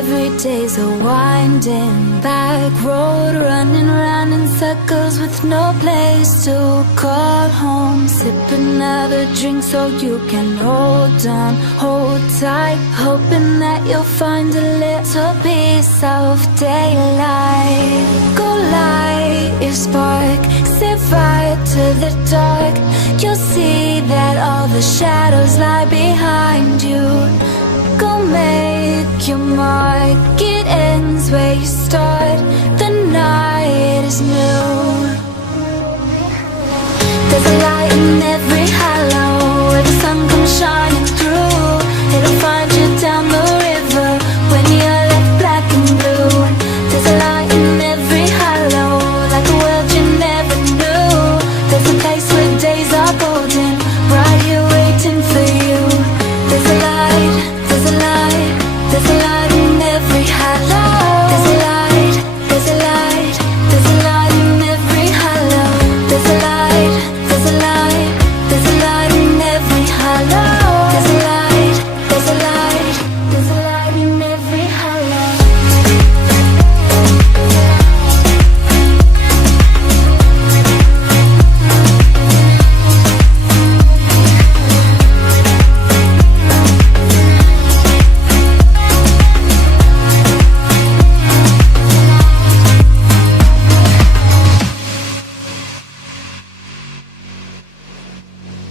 Every day's a winding back road, running round in circles with no place to call home. Sip another drink so you can hold on, hold tight, hoping that you'll find a little piece of daylight. Go light your spark, set fire to the dark. You'll see that all the shadows lie behind you. Go make your mark, it ends where you start. The night is new.